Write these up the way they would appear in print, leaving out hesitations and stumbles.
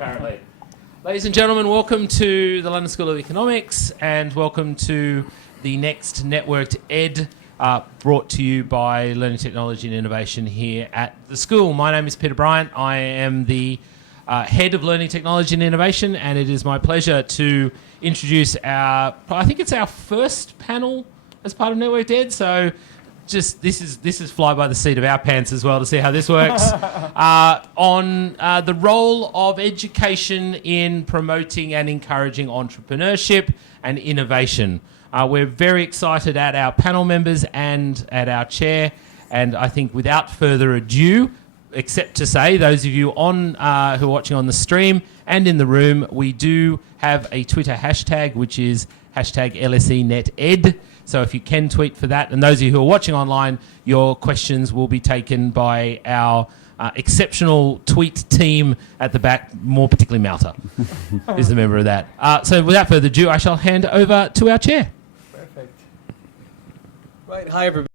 apparently. Ladies and gentlemen, welcome to the London School of Economics and welcome to the next NetworkED brought to you by Learning Technology and Innovation here at the school. My name is Peter Bryant. I am the Head of Learning Technology and Innovation, and it is my pleasure to introduce I think it's our first panel as part of NetworkED, so just this is fly by the seat of our pants as well to see how this works, on the role of education in promoting and encouraging entrepreneurship and innovation. We're very excited at our panel members and at our chair, and I think without further ado, except to say, those of you on who are watching on the stream and in the room, we do have a Twitter hashtag, which is hashtag LSENetEd. So if you can tweet for that, and those of you who are watching online, your questions will be taken by our exceptional tweet team at the back, more particularly Malta is a member of that. So without further ado, I shall hand over to our chair. Perfect. Right, hi everybody.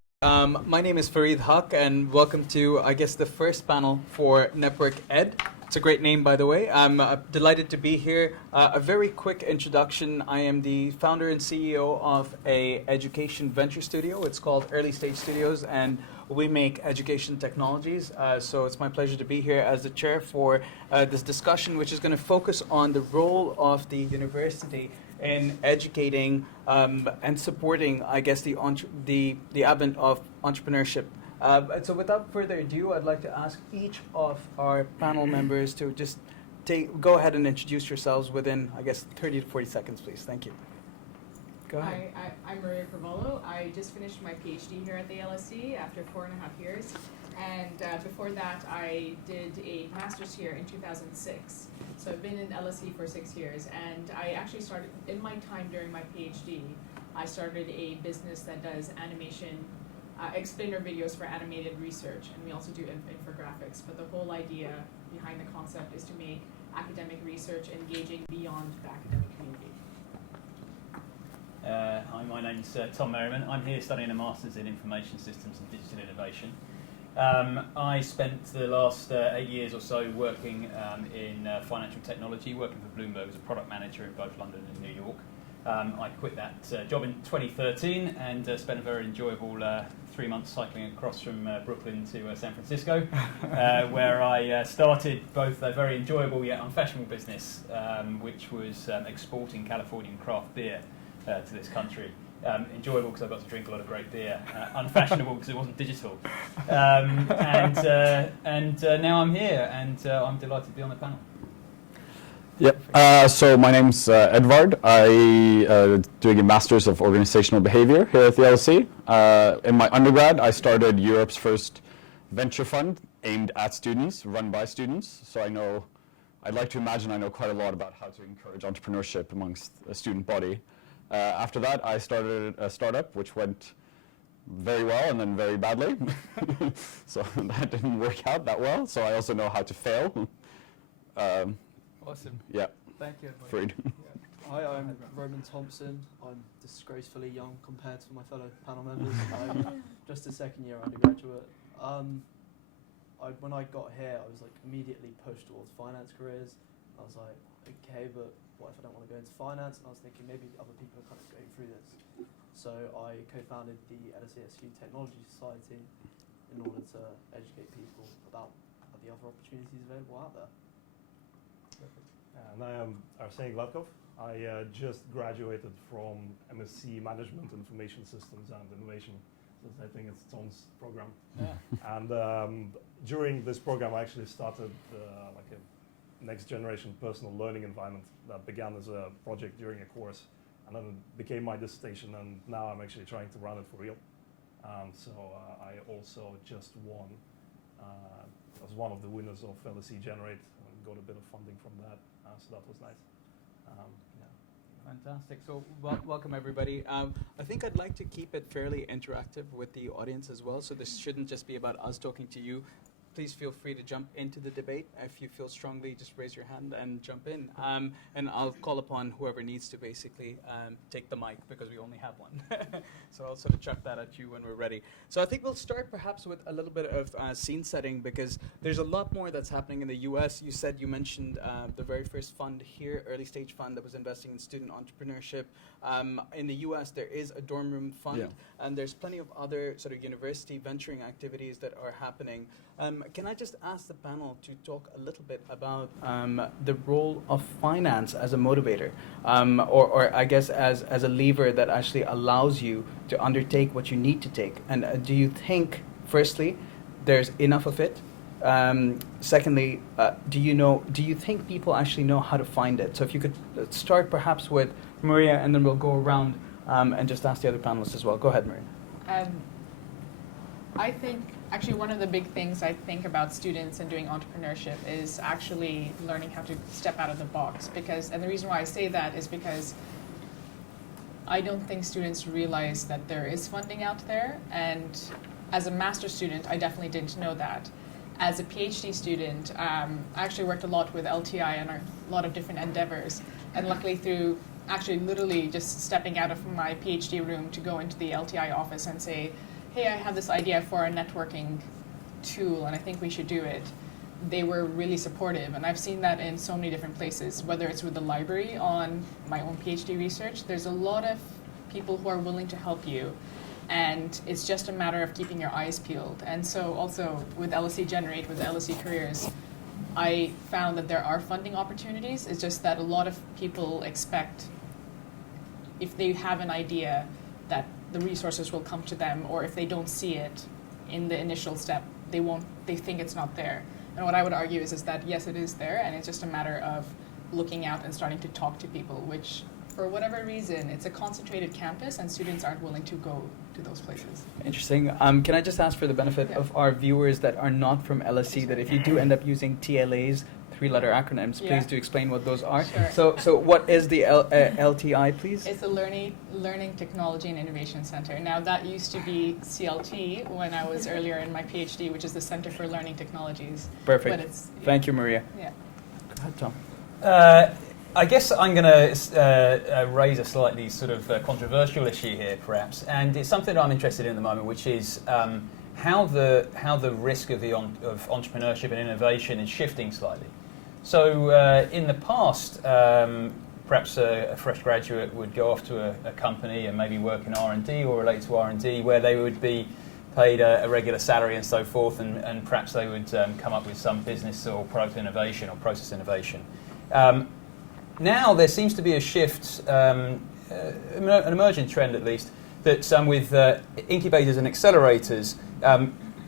My name is Fareed Haq, and welcome to, I guess, the first panel for NetworkED. It's a great name, by the way. I'm delighted to be here. A very quick introduction. I am the founder and CEO of a education venture studio. It's called Early Stage Studios, and we make education technologies. So it's my pleasure to be here as the chair for this discussion, which is going to focus on the role of the university in educating and supporting, I guess, the advent of entrepreneurship. So without further ado, I'd like to ask each of our panel members to just go ahead and introduce yourselves within, I guess, 30 to 40 seconds, please. Thank you. Go ahead. I'm Maria Carvalho. I just finished my PhD here at the LSE after 4.5 years. And before that, I did a master's here in 2006. So I've been in LSE for 6 years. And I actually started, in my time during my PhD, I started a business that does animation, explainer videos for animated research. And we also do infographics. But the whole idea behind the concept is to make academic research engaging beyond the academic community. Hi, my name's Tom Merriman. I'm here studying a Master's in Information Systems and Digital Innovation. I spent the last 8 years or so working in financial technology, working for Bloomberg as a product manager in both London and New York. I quit that job in 2013 and spent a very enjoyable 3 months cycling across from Brooklyn to San Francisco, where I started both a very enjoyable yet unfashionable business, which was exporting Californian craft beer to this country. Enjoyable because I got to drink a lot of great beer. Unfashionable because it wasn't digital. And now I'm here, and I'm delighted to be on the panel. Yep. So my name's Edvard. I doing a Master's of Organizational Behavior here at the LSE. In my undergrad, I started Europe's first venture fund aimed at students, run by students. So I'd like to imagine I know quite a lot about how to encourage entrepreneurship amongst a student body. After that, I started a startup which went very well and then very badly. So that didn't work out that well. So I also know how to fail. Awesome. Yeah. Thank you. Freed. Hi, I'm Roman Thompson. I'm disgracefully young compared to my fellow panel members. I'm just a second-year undergraduate. When I got here, I was like immediately pushed towards finance careers. I was like, okay, but what if I don't want to go into finance? And I was thinking maybe other people are kind of going through this. So I co-founded the LSESU Technology Society in order to educate people about the other opportunities available out there. And I am Arseny Gladkov. I just graduated from MSc Management Information Systems and Innovation. So I think it's Tom's program. Yeah. And during this program, I actually started like a next generation personal learning environment that began as a project during a course, and then it became my dissertation, and now I'm actually trying to run it for real. So I also just won as one of the winners of LSE Generate, and got a bit of funding from that, so that was nice. Fantastic. So welcome everybody. I think I'd like to keep it fairly interactive with the audience as well. So this shouldn't just be about us talking to you. please feel free to jump into the debate. If you feel strongly, just raise your hand and jump in. And I'll call upon whoever needs to basically take the mic, because we only have one. So I'll sort of chuck that at you when we're ready. So I think we'll start perhaps with a little bit of scene setting, because there's a lot more that's happening in the US. You mentioned the very first fund here, early stage fund that was investing in student entrepreneurship. In the US, there is a dorm room fund, and there's plenty of other sort of university venturing activities that are happening. Can I just ask the panel to talk a little bit about the role of finance as a motivator, or I guess as a lever that actually allows you to undertake what you need to take? And do you think, firstly, there's enough of it? Secondly, do you think people actually know how to find it? So if you could start perhaps with Maria, and then we'll go around and just ask the other panelists as well. Go ahead, Maria. I think actually one of the big things I think about students and doing entrepreneurship is actually learning how to step out of the box. And the reason why I say that is because I don't think students realize that there is funding out there. And as a master's student, I definitely didn't know that. As a PhD student, I actually worked a lot with LTI and a lot of different endeavors. And luckily through actually literally just stepping out of my PhD room to go into the LTI office and say, hey, I have this idea for a networking tool and I think we should do it. They were really supportive, and I've seen that in so many different places, whether it's with the library on my own PhD research. There's a lot of people who are willing to help you, and it's just a matter of keeping your eyes peeled. And so also with LSE Generate, with LSE Careers, I found that there are funding opportunities. It's just that a lot of people expect, if they have an idea, that the resources will come to them, or if they don't see it in the initial step, they think it's not there. And what I would argue is that yes, it is there, and it's just a matter of looking out and starting to talk to people, which for whatever reason, it's a concentrated campus and students aren't willing to go to those places. Interesting. Can I just ask, for the benefit of our viewers that are not from LSE, that if you do end up using TLAs, three-letter acronyms, please do explain what those are. Sure. So what is the LTI, please? It's the Learning Technology and Innovation Center. Now that used to be CLT when I was earlier in my PhD, which is the Center for Learning Technologies. Perfect. But it's, Thank you, Maria. Yeah. Go ahead, Tom. I guess I'm going to raise a slightly sort of controversial issue here, perhaps, and it's something that I'm interested in at the moment, which is how the risk of entrepreneurship and innovation is shifting slightly. So in the past, perhaps a fresh graduate would go off to a company and maybe work in R&D or relate to R&D, where they would be paid a regular salary and so forth, and perhaps they would come up with some business or product innovation or process innovation. Now there seems to be a shift, an emerging trend at least, that with incubators and accelerators,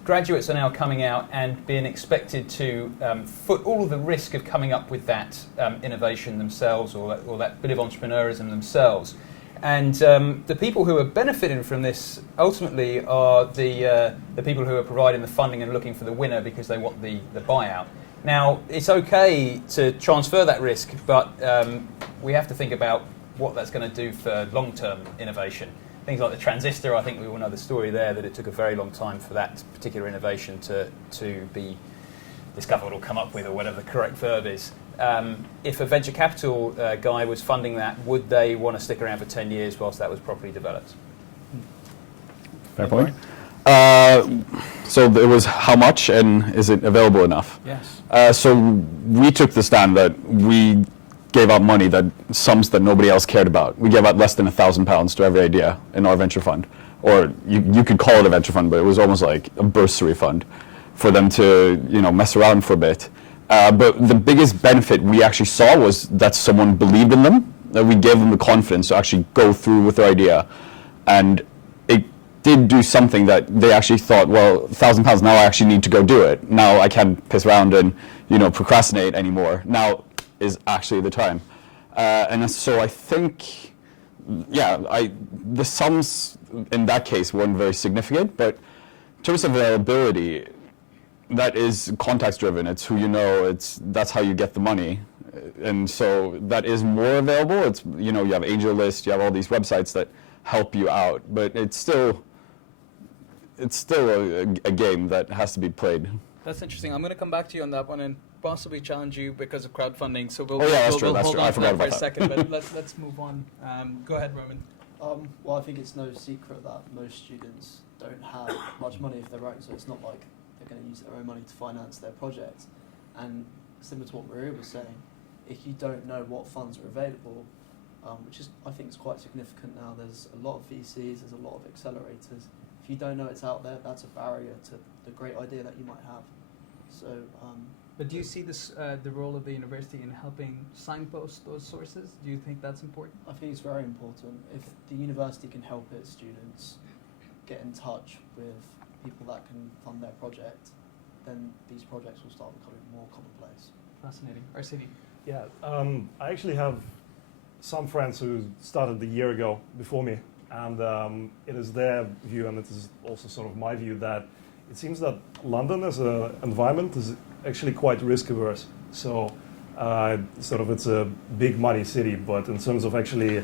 graduates are now coming out and being expected to foot all of the risk of coming up with that innovation themselves, or that bit of entrepreneurism themselves. And the people who are benefiting from this ultimately are the people who are providing the funding and looking for the winner because they want the buyout. Now, it's okay to transfer that risk, but we have to think about what that's going to do for long-term innovation. Things like the transistor, I think we all know the story there, that it took a very long time for that particular innovation to be discovered or come up with, or whatever the correct verb is. If a venture capital guy was funding that, would they want to stick around for 10 years whilst that was properly developed? Fair point. So it was how much, and is it available enough? Yes. So we took the stand that we gave out money, that sums that nobody else cared about. We gave out less than £1,000 to every idea in our venture fund, or you could call it a venture fund, but it was almost like a bursary fund for them to mess around for a bit. But the biggest benefit we actually saw was that someone believed in them, that we gave them the confidence to actually go through with their idea, and it did do something that they actually thought, well, £1,000, now I actually need to go do it. Now I can't piss around and procrastinate anymore. Now is actually the time. And so I think, the sums in that case weren't very significant, but in terms of availability, that is context driven. It's who you know, that's how you get the money. And so that is more available. It's, you have AngelList, you have all these websites that help you out, but it's still a game that has to be played. That's interesting. I'm going to come back to you on that one and possibly challenge you because of crowdfunding. So we'll, Oh, yeah, that's we'll, true, we'll that's hold true. on I to forgot that for a about that. second. But let's move on. Go ahead, Roman. Well, I think it's no secret that most students don't have much money of their own, so it's not like they're going to use their own money to finance their project. And similar to what Maria was saying, if you don't know what funds are available, which is, I think, is quite significant now. There's a lot of VCs, there's a lot of accelerators. If you don't know it's out there, that's a barrier to the great idea that you might have. So, But do you see this the role of the university in helping signpost those sources? Do you think that's important? I think it's very important. If the university can help its students get in touch with people that can fund their project, then these projects will start becoming more commonplace. Fascinating. Arsene? Yeah, I actually have some friends who started a year ago before me, and it is their view, and it is also sort of my view, that it seems that London as an environment is actually quite risk averse. So sort of it's a big money city, but in terms of actually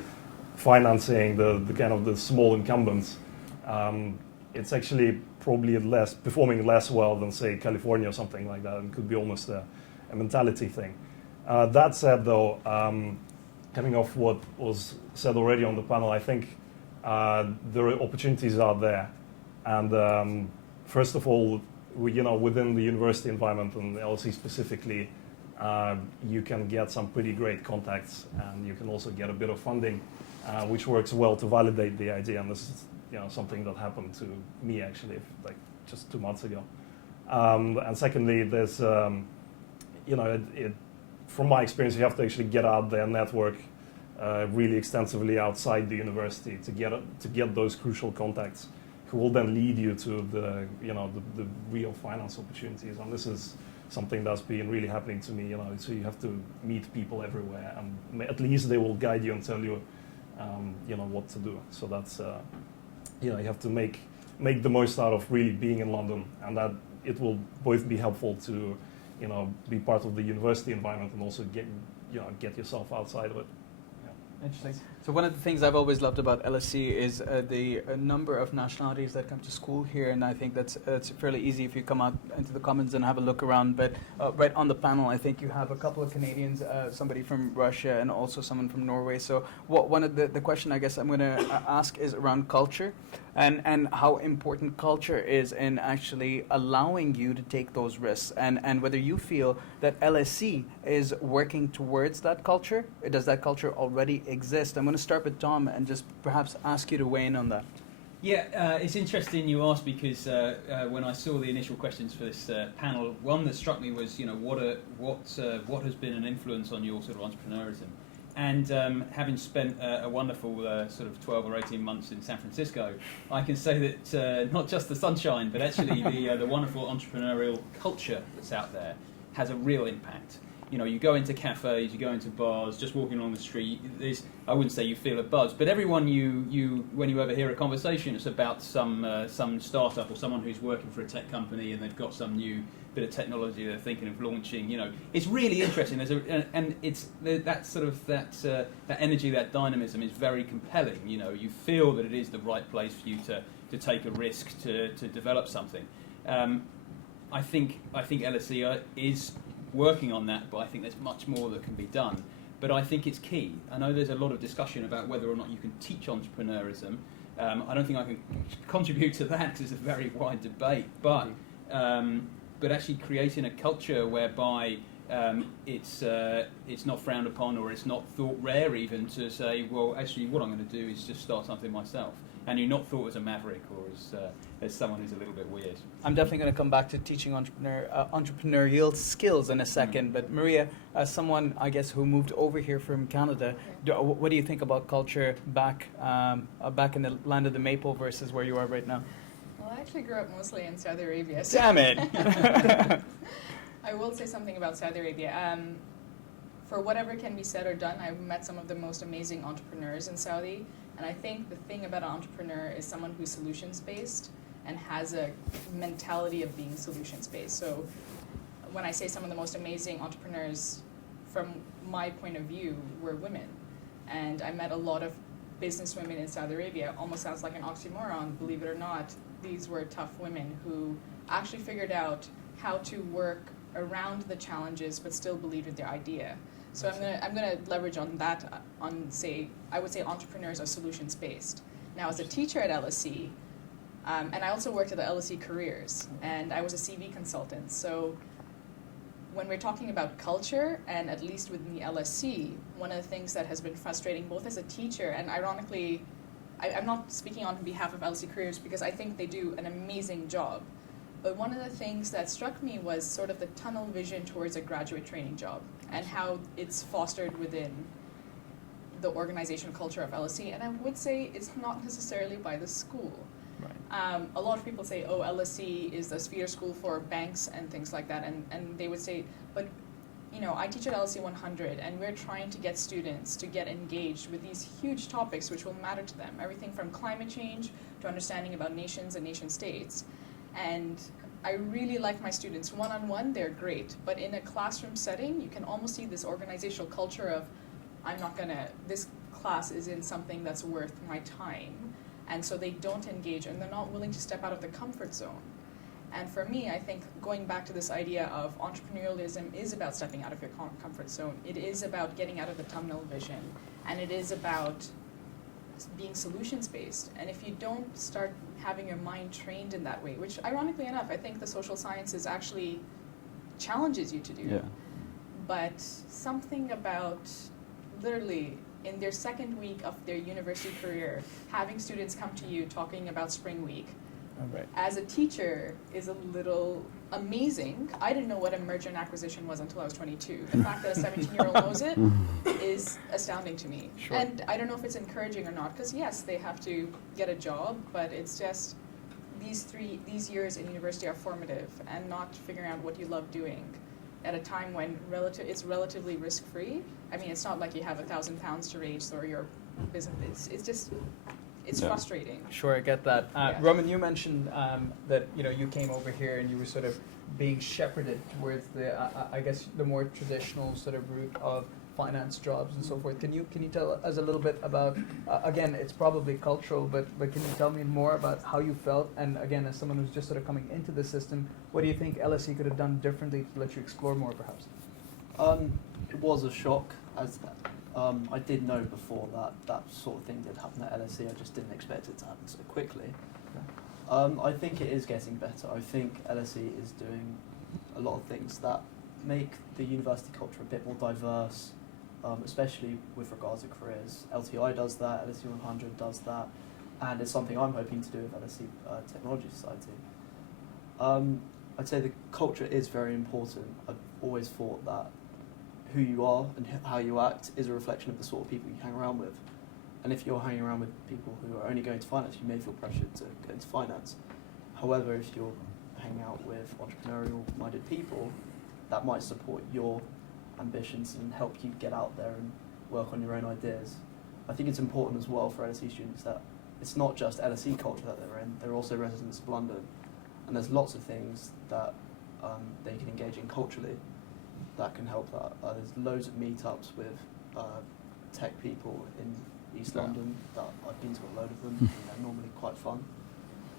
financing the kind of the small incumbents, it's actually probably performing less well than, say, California or something like that. It could be almost a mentality thing. That said, though, coming off what was said already on the panel, I think the opportunities are there. And first of all, within the university environment and LSE specifically, you can get some pretty great contacts, and you can also get a bit of funding, which works well to validate the idea. And this is something that happened to me actually, like just 2 months ago. And secondly, there's from my experience, you have to actually get out there, network really extensively outside the university to get those crucial contacts, who will then lead you to the real finance opportunities. And this is something that's been really happening to me. So you have to meet people everywhere, and at least they will guide you and tell you, what to do. So that's you have to make the most out of really being in London, and that it will both be helpful to be part of the university environment and also get yourself outside of it. Interesting. So one of the things I've always loved about LSE is the number of nationalities that come to school here, and I think that's fairly easy if you come out into the Commons and have a look around. But right on the panel, I think you have a couple of Canadians, somebody from Russia, and also someone from Norway. So one of the question I guess I'm going to ask is around culture, and how important culture is in actually allowing you to take those risks, and whether you feel that LSE is working towards that culture. Does that culture already exist? I'm going to start with Tom and just perhaps ask you to weigh in on that. Yeah, it's interesting you asked, because when I saw the initial questions for this panel, one that struck me was, what has been an influence on your sort of entrepreneurism? And having spent a wonderful sort of 12 or 18 months in San Francisco, I can say that not just the sunshine, but actually the wonderful entrepreneurial culture that's out there has a real impact. You go into cafes, you go into bars, just walking along the street, I wouldn't say you feel a buzz, but everyone when you overhear a conversation, it's about some startup or someone who's working for a tech company and they've got some new bit of technology they're thinking of launching. It's really interesting. And it's that energy, that dynamism is very compelling. You feel that it is the right place for you to take a risk to develop something. I think LSE is working on that, but I think there's much more that can be done. But I think it's key. I know there's a lot of discussion about whether or not you can teach entrepreneurism. I don't think I can contribute to that, because it's a very wide debate. But actually creating a culture whereby it's not frowned upon, or it's not thought rare even to say, well, actually what I'm going to do is just start something myself. And you're not thought as a maverick or as someone who's a little bit weird. I'm definitely going to come back to teaching entrepreneurial skills in a second. But Maria, as someone, I guess, who moved over here from Canada, what do you think about culture back in the land of the maple versus where you are right now? Well, I actually grew up mostly in Saudi Arabia. So Damn it! I will say something about Saudi Arabia. For whatever can be said or done, I've met some of the most amazing entrepreneurs in Saudi. And I think the thing about an entrepreneur is someone who's solutions-based and has a mentality of being solutions-based. So when I say some of the most amazing entrepreneurs, from my point of view, were women. And I met a lot of business women in Saudi Arabia. Almost sounds like an oxymoron, believe it or not. These were tough women who actually figured out how to work around the challenges but still believe in the idea. So I'm gonna leverage on that, I would say entrepreneurs are solutions based. Now, as a teacher at LSE, and I also worked at the LSE Careers, and I was a CV consultant. So when we're talking about culture, and at least within the LSE, one of the things that has been frustrating both as a teacher, and ironically, I'm not speaking on behalf of LSE Careers because I think they do an amazing job. But one of the things that struck me was sort of the tunnel vision towards a graduate training job and how it's fostered within the organizational culture of LSE. And I would say it's not necessarily by the school. Right. A lot of people say, oh, LSE is the feeder school for banks and things like that. And they would say, but you know, I teach at LSE 100 and we're trying to get students to get engaged with these huge topics which will matter to them. Everything from climate change to understanding about nations and nation states. And I really like my students. One-on-one, they're great. But in a classroom setting, you can almost see this organizational culture of, this class isn't something that's worth my time. And so they don't engage and they're not willing to step out of the comfort zone. And for me, I think going back to this idea of entrepreneurialism is about stepping out of your comfort zone. It is about getting out of the tunnel vision. And it is about being solutions-based. And if you don't start having your mind trained in that way, which ironically enough, I think the social sciences actually challenges you to do. Yeah. But something about literally in their second week of their university career, having students come to you talking about spring week, Right. as a teacher is a little amazing. I didn't know what a merger and acquisition was until I was 22. The fact that a 17-year-old knows it is astounding to me. Sure. And I don't know if it's encouraging or not, because yes, they have to get a job, but it's just these years in university are formative, and not figuring out what you love doing at a time when it's relatively risk-free. I mean, it's not like you have £1,000 to raise or your business. It's Yeah. frustrating. Sure, I get that. Yeah. Roman, you mentioned that you came over here and you were sort of being shepherded towards the I guess the more traditional sort of route of finance jobs and so forth. Can you tell us a little bit about again, it's probably cultural, but can you tell me more about how you felt? And again, as someone who's just sort of coming into the system, what do you think LSE could have done differently to let you explore more, perhaps? It was a shock, as I did know before that sort of thing did happen at LSE. I just didn't expect it to happen so quickly. I think it is getting better. I think LSE is doing a lot of things that make the university culture a bit more diverse, especially with regards to careers. LTI does that, LSE 100 does that, and it's something I'm hoping to do with LSE Technology Society. I'd say the culture is very important. I've always thought that who you are and how you act is a reflection of the sort of people you hang around with. And if you're hanging around with people who are only going to finance, you may feel pressured to go into finance. However, if you're hanging out with entrepreneurial-minded people, that might support your ambitions and help you get out there and work on your own ideas. I think it's important as well for LSE students that it's not just LSE culture that they're in, they're also residents of London. And there's lots of things that they can engage in culturally that can help that. There's loads of meetups with tech people in East London that I've been to a load of them, and they're normally quite fun.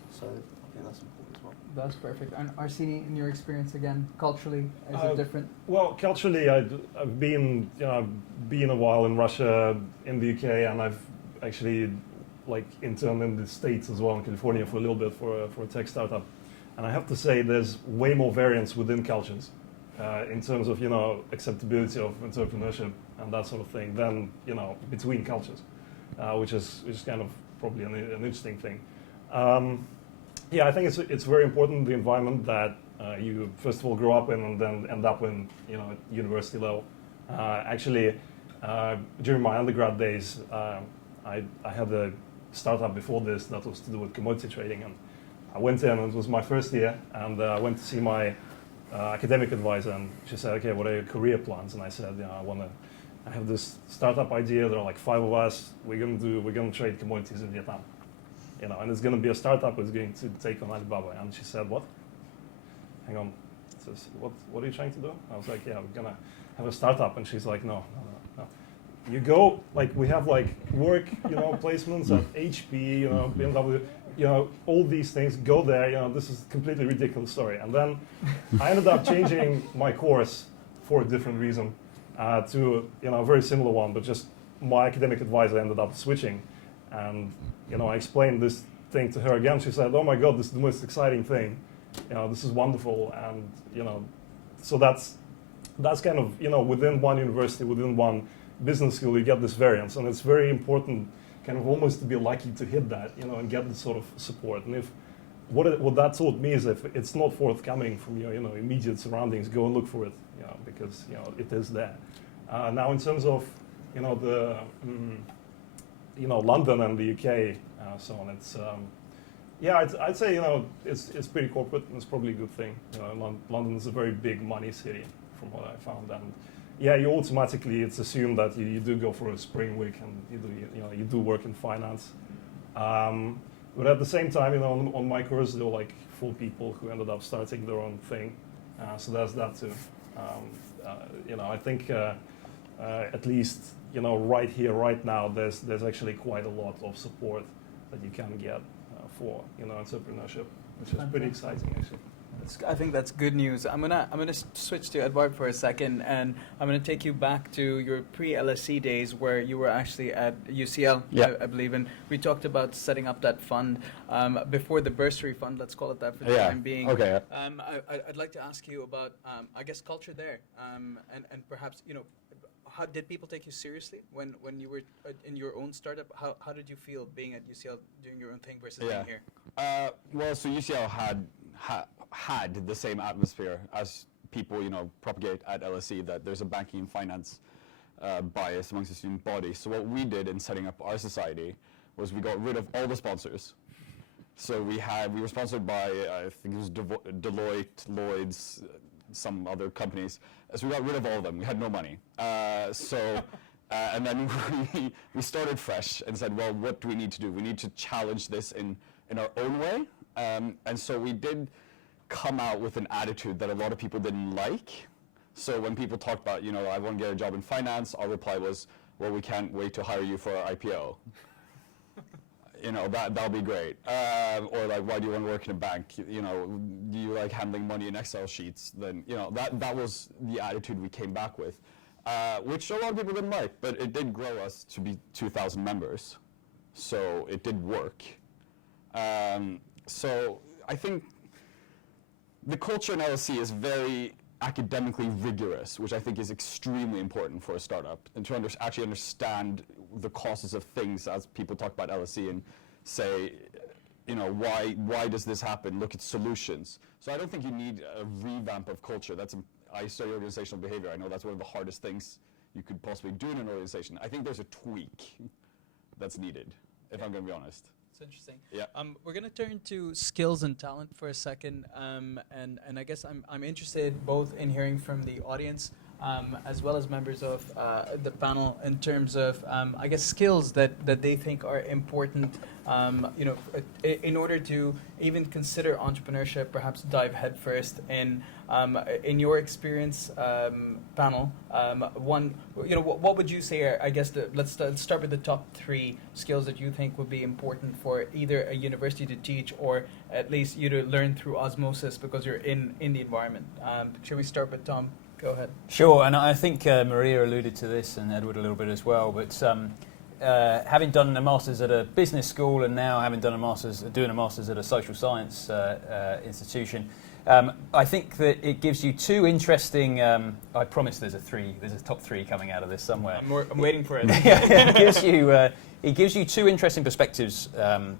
So I think that's important as well. That's perfect. And Arsini, in your experience again, culturally, is it different? Well, culturally, I've been a while in Russia, in the UK, and I've actually interned in the States as well, in California for a little bit for a tech startup. And I have to say, there's way more variance within cultures in terms of acceptability of entrepreneurship and that sort of thing than between cultures, which is kind of probably an interesting thing. Yeah, I think it's very important, the environment that you first of all grow up in and then end up in at university level. Actually, during my undergrad days, I had a startup before this that was to do with commodity trading, and I went in, and it was my first year, and I went to see my academic advisor, and she said, "Okay, what are your career plans?" And I said, I have this startup idea. There are 5 of us. We're gonna trade commodities in Vietnam, and it's gonna be a startup. It's going to take on Alibaba." And she said, "What? Hang on. Says, what are you trying to do?" I was like, "Yeah, we're gonna have a startup." And she's like, "No. You go, we have work, placements at HP, BMW. all these things, go there, this is a completely ridiculous story. And then I ended up changing my course for a different reason to, a very similar one, but just my academic advisor ended up switching. And, I explained this thing to her again. She said, oh my God, this is the most exciting thing. This is wonderful. And, so that's kind of, within one university, within one business school, you get this variance. And it's very important kind of almost to be lucky to hit that, and get this sort of support. And if what that taught me is if it's not forthcoming from your, immediate surroundings, go and look for it, because, it is there. Now, in terms of, the, London and the UK, so on, it's, I'd say, it's pretty corporate, and it's probably a good thing. London is a very big money city, from what I found. And you automatically, it's assumed that you do go for a spring week and you do work in finance. But at the same time, on my course, there were like 4 people who ended up starting their own thing. So there's that too. I think at least, right here, right now, there's actually quite a lot of support that you can get for, entrepreneurship, which is pretty exciting actually. I think that's good news. I'm gonna switch to Edward for a second, and I'm gonna take you back to your pre-LSE days where you were actually at UCL, I believe, and we talked about setting up that fund before the bursary fund. Let's call it that for the time being. Okay. I'd like to ask you about, I guess, culture there, and perhaps how did people take you seriously when you were in your own startup? How did you feel being at UCL doing your own thing versus being here? Well, so UCL had the same atmosphere as people, propagate at LSE, that there's a banking and finance bias amongst the student body. So what we did in setting up our society was we got rid of all the sponsors. So we were sponsored by, I think it was Deloitte, Lloyd's, some other companies. So we got rid of all of them. We had no money. And then we started fresh and said, well, what do we need to do? We need to challenge this in our own way. And so we did come out with an attitude that a lot of people didn't like. So when people talked about, I want to get a job in finance, our reply was, well, we can't wait to hire you for our IPO. That'll be great. Or like, why do you want to work in a bank? Do you like handling money in Excel sheets? Then, that was the attitude we came back with, which a lot of people didn't like, but it did grow us to be 2,000 members. So it did work. So I think the culture in LSE is very academically rigorous, which I think is extremely important for a startup, and to actually understand the causes of things, as people talk about LSE and say, why does this happen? Look at solutions. So I don't think you need a revamp of culture. I study organizational behavior. I know that's one of the hardest things you could possibly do in an organization. I think there's a tweak that's needed, if I'm going to be honest. It's interesting. Yeah. We're going to turn to skills and talent for a second, and I guess I'm interested both in hearing from the audience as well as members of the panel in terms of I guess skills that they think are important, in order to even consider entrepreneurship, perhaps dive headfirst in your experience, panel. What would you say? I guess let's start with the top 3 skills that you think would be important for either a university to teach, or at least you to learn through osmosis because you're in the environment. Should we start with Tom? Go ahead. Sure, and I think Maria alluded to this, and Edward a little bit as well, but having done a master's at a business school and now having done doing a master's at a social science institution, I think that it gives you 2 interesting. I promise there's a top 3 coming out of this somewhere. I'm waiting for it. It gives you 2 interesting perspectives,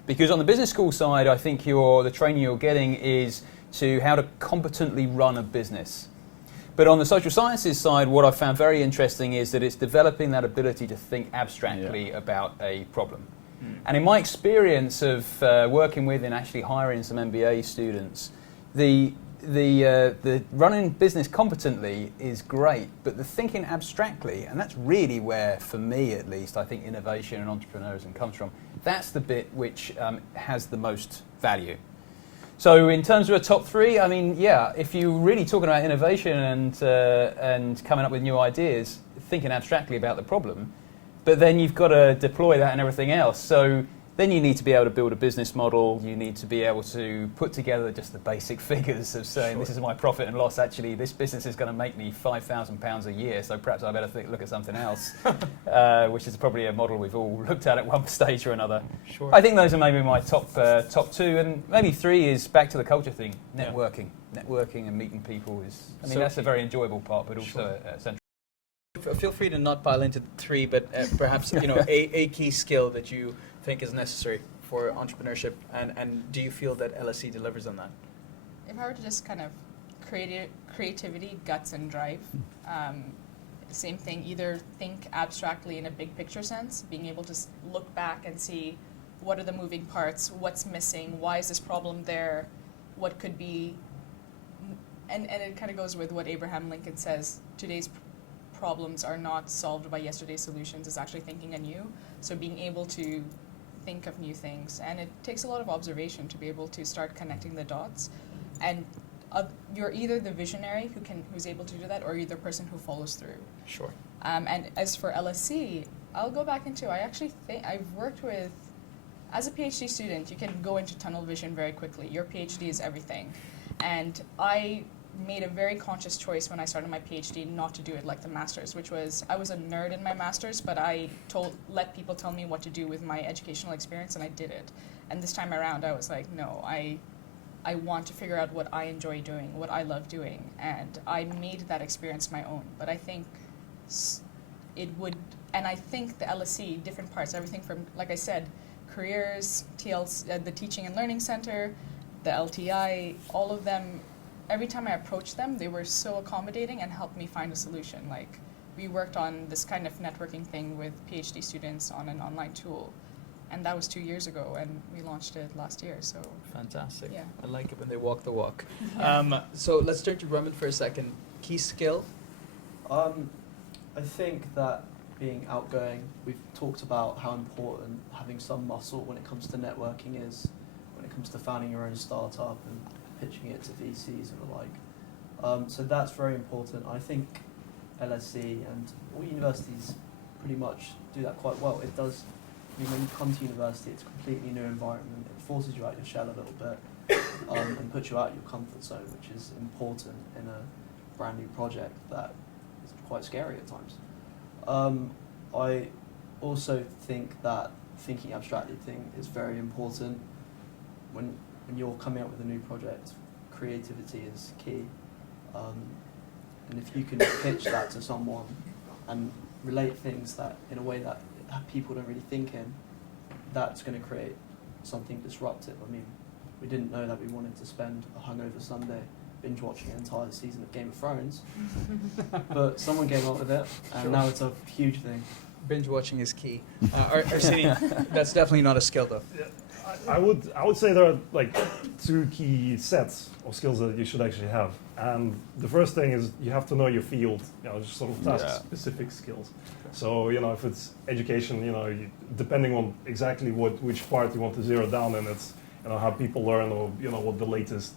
because on the business school side, I think the training you're getting is to how to competently run a business. But on the social sciences side, what I've found very interesting is that it's developing that ability to think abstractly about a problem. And in my experience of working with and actually hiring some MBA students, the running business competently is great, but the thinking abstractly, and that's really where, for me at least, I think innovation and entrepreneurship comes from. That's the bit which has the most value. So in terms of a top 3, I mean, if you're really talking about innovation and coming up with new ideas, thinking abstractly about the problem, but then you've got to deploy that and everything else. So Then you need to be able to build a business model. You need to be able to put together just the basic figures of saying, this is my profit and loss. Actually, this business is going to make me £5,000 a year, so perhaps I better look at something else, which is probably a model we've all looked at one stage or another. Sure. I think those are maybe my top two, and maybe three is back to the culture thing, networking. Networking and meeting people is, that's a very enjoyable part, but also central. Feel free to not pile into three, but perhaps a key skill that you think is necessary for entrepreneurship, and do you feel that LSE delivers on that? If I were to just kind of creativity, guts, and drive, same thing, either think abstractly in a big picture sense, being able to look back and see what are the moving parts, what's missing, why is this problem there, what could be, and it kind of goes with what Abraham Lincoln says, today's problems are not solved by yesterday's solutions, it's actually thinking anew. So being able to think of new things, and it takes a lot of observation to be able to start connecting the dots, and you're either the visionary who's able to do that, or you're the person who follows through. Sure. And as for LSE, I'll go back into, I actually think I've worked with, as a PhD student, you can go into tunnel vision very quickly. Your PhD is everything. And I made a very conscious choice when I started my PhD not to do it like the master's, which was, I was a nerd in my master's, but I let people tell me what to do with my educational experience, and I did it. And this time around, I was like, no, I want to figure out what I enjoy doing, what I love doing, and I made that experience my own. But I think it would, and I think the LSE, different parts, everything from, like I said, careers, the Teaching and Learning Center, the LTI, all of them, every time I approached them, they were so accommodating and helped me find a solution. Like, we worked on this kind of networking thing with PhD students on an online tool, and that was 2 years ago, and we launched it last year, so. Fantastic. Yeah. I like it when they walk the walk. So let's turn to Roman for a second. Key skill? I think that being outgoing, we've talked about how important having some muscle when it comes to networking is, when it comes to founding your own startup and pitching it to VCs and the like. So that's very important. I think LSE and all universities pretty much do that quite well. It does, when you come to university, it's a completely new environment. It forces you out your shell a little bit and puts you out your comfort zone, which is important in a brand new project that is quite scary at times. I also think that thinking abstractly thing is very important. When you're coming up with a new project, creativity is key. And if you can pitch that to someone and relate things that in a way that people don't really think in, that's going to create something disruptive. I mean, we didn't know that we wanted to spend a hungover Sunday binge watching an entire season of Game of Thrones, but someone came up with it, and now it's a huge thing. Binge watching is key. Arsene, that's definitely not a skill, though. Yeah, I would say there are like two key sets of skills that you should actually have. And the first thing is you have to know your field, just sort of task-specific skills. So, if it's education, depending on exactly which part you want to zero down in, it's, how people learn, or, what the latest,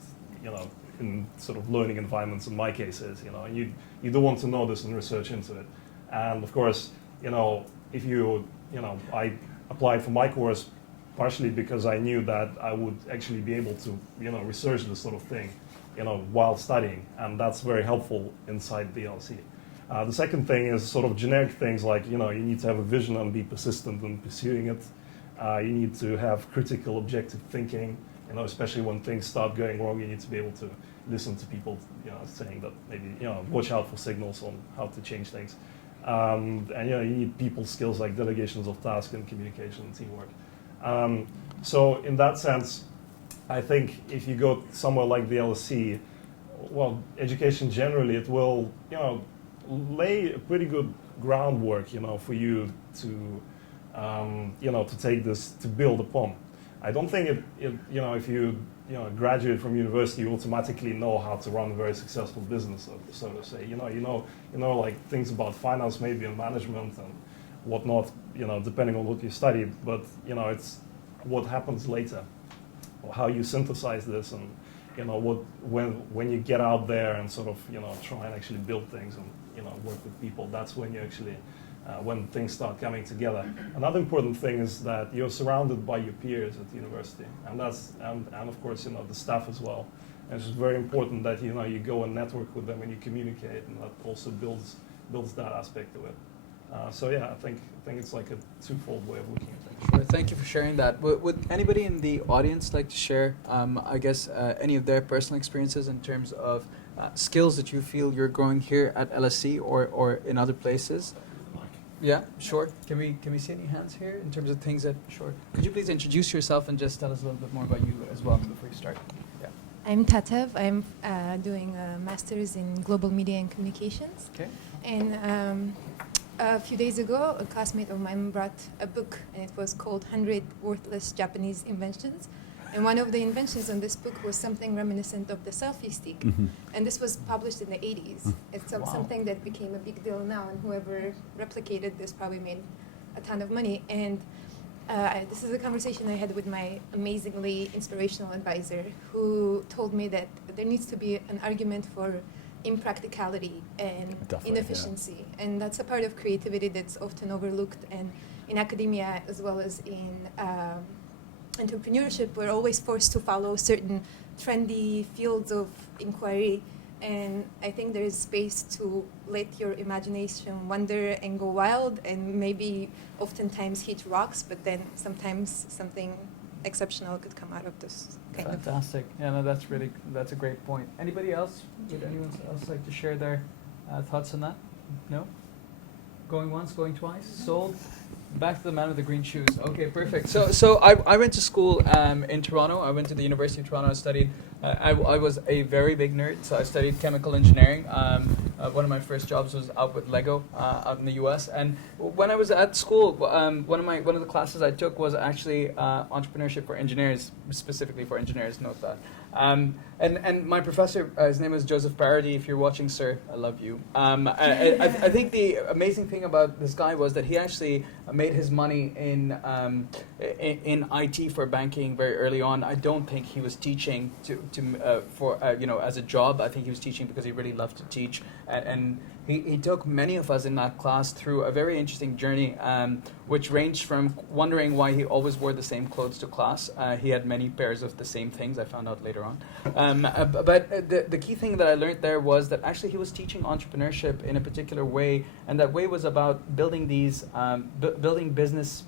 in sort of learning environments in my case is, and you do want to know this and research into it. And of course, if I applied for my course partially because I knew that I would actually be able to, research this sort of thing, while studying, and that's very helpful inside the LSE. The second thing is sort of generic things like, you need to have a vision and be persistent in pursuing it. You need to have critical, objective thinking, especially when things start going wrong. You need to be able to listen to people, saying that maybe, watch out for signals on how to change things. And, you need people skills like delegations of task and communication and teamwork. So in that sense, I think if you go somewhere like the LSE, well, education generally, it will, lay a pretty good groundwork, for you to, to take this, to build upon. I don't think if you, graduate from university, you automatically know how to run a very successful business, so to say. You know, like things about finance maybe and management and whatnot, depending on what you studied. But, it's what happens later, or how you synthesize this, and, when you get out there and sort of, try and actually build things and, work with people, that's when you actually when things start coming together. Another important thing is that you're surrounded by your peers at the university, and of course the staff as well. And it's very important that you go and network with them and you communicate, and that also builds that aspect of it. So yeah, I think it's like a twofold way of looking at things. Sure, thank you for sharing that. Would anybody in the audience like to share, any of their personal experiences in terms of skills that you feel you're growing here at LSE or in other places? Yeah, sure. Can we see any hands here in terms of things that? Sure. Could you please introduce yourself and just tell us a little bit more about you as well before you start? Yeah. I'm Tatev. I'm doing a master's in global media and communications. Okay. And a few days ago, a classmate of mine brought a book, and it was called 100 Worthless Japanese Inventions. And one of the inventions on this book was something reminiscent of the selfie stick. Mm-hmm. And this was published in the 80s. It's something that became a big deal now, and whoever replicated this probably made a ton of money. And this is a conversation I had with my amazingly inspirational advisor, who told me that there needs to be an argument for impracticality and Definitely, inefficiency. And that's a part of creativity that's often overlooked. And in academia, as well as in entrepreneurship, we're always forced to follow certain trendy fields of inquiry. And I think there is space to let your imagination wander and go wild, and maybe oftentimes hit rocks, but then sometimes something exceptional could come out of this kind of. Fantastic. Yeah, no, that's a great point. Anybody else? Would anyone else like to share their thoughts on that? No? Going once, going twice? Sold? Back to the man with the green shoes. Okay, perfect. So I went to school in Toronto. I went to the University of Toronto. I studied. I was a very big nerd, so I studied chemical engineering. One of my first jobs was out with Lego out in the U.S. And when I was at school, one of the classes I took was actually entrepreneurship for engineers, specifically for engineers. Note that. And my professor, his name is Joseph Parody. If you're watching, sir, I love you. I think the amazing thing about this guy was that he actually made his money in IT for banking very early on. I don't think he was teaching as a job. I think he was teaching because he really loved to teach, and he took many of us in that class through a very interesting journey, which ranged from wondering why he always wore the same clothes to class. He had many pairs of the same things, I found out later on. But the key thing that I learned there was that actually he was teaching entrepreneurship in a particular way, and that way was about building these, building business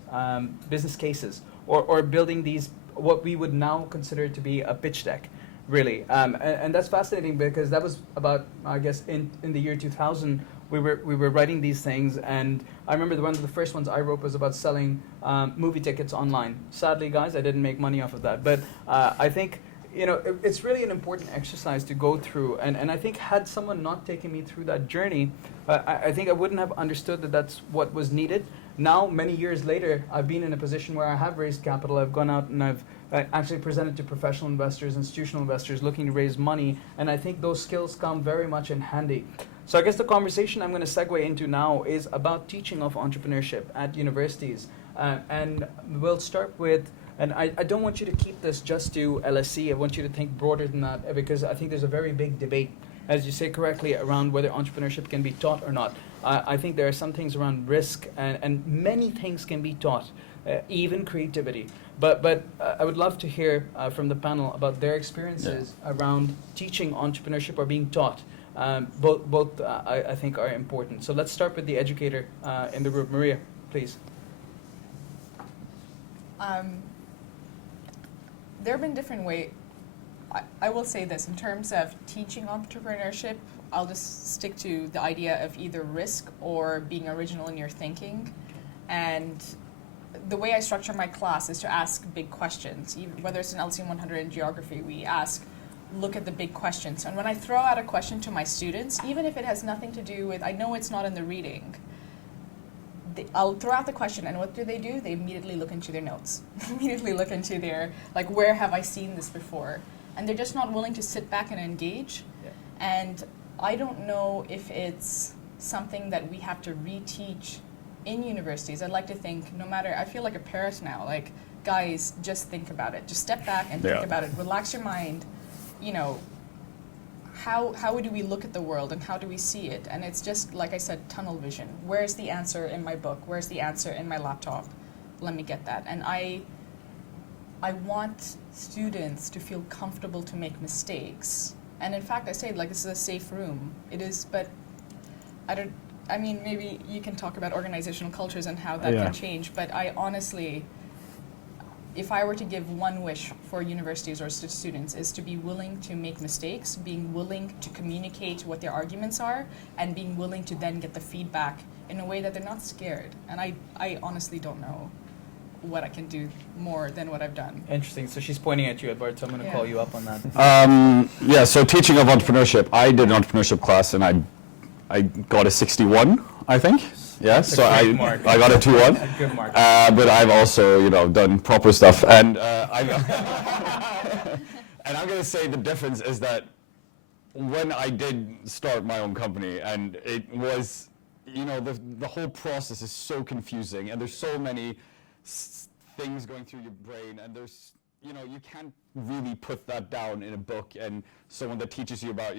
cases, or building these, what we would now consider to be a pitch deck. Really, and that's fascinating because that was about, I guess, in the year 2000, we were writing these things, and I remember one of the first ones I wrote was about selling movie tickets online. Sadly, guys, I didn't make money off of that, but I think it's really an important exercise to go through, and I think had someone not taken me through that journey, I think I wouldn't have understood that that's what was needed. Now, many years later, I've been in a position where I have raised capital. I've gone out and I've actually presented to professional investors, institutional investors looking to raise money, and I think those skills come very much in handy. So I guess the conversation I'm going to segue into now is about teaching of entrepreneurship at universities. And we'll start with, and I don't want you to keep this just to LSE, I want you to think broader than that, because I think there's a very big debate, as you say correctly, around whether entrepreneurship can be taught or not. I think there are some things around risk, and many things can be taught, even creativity. But I would love to hear from the panel about their experiences around teaching entrepreneurship or being taught. Both I think are important. So let's start with the educator in the room. Maria, please. There have been different ways. I will say this, in terms of teaching entrepreneurship, I'll just stick to the idea of either risk or being original in your thinking. And the way I structure my class is to ask big questions. Whether it's an LC 100 in geography, we look at the big questions. And when I throw out a question to my students, even if it has nothing to do with, I know it's not in the reading, I'll throw out the question, and what do? They immediately look into their notes, immediately look into their, where have I seen this before? And they're just not willing to sit back and engage. Yeah. And I don't know if it's something that we have to reteach in universities. I'd like to think, I feel like a parrot now, guys, just think about it. Just step back and think about it. Relax your mind. how do we look at the world and how do we see it? And it's just, like I said, tunnel vision. Where's the answer in my book? Where's the answer in my laptop? Let me get that. And I want students to feel comfortable to make mistakes. And in fact, I say, like, this is a safe room. It is, but I mean, maybe you can talk about organizational cultures and how that can change, but I honestly, if I were to give one wish for universities or students, is to be willing to make mistakes, being willing to communicate what their arguments are, and being willing to then get the feedback in a way that they're not scared. And I honestly don't know what I can do more than what I've done. Interesting. So she's pointing at you, Edward, so I'm going to call you up on that. Yeah, so teaching of entrepreneurship, I did an entrepreneurship class and I got a 61, I think. Yeah, That's so a great mark. I got a 2-1. A good mark. But I've also, done proper stuff. And and I'm going to say the difference is that when I did start my own company, and it was, the whole process is so confusing, and there's so many things going through your brain, and there's, you can't really put that down in a book and someone that teaches you about,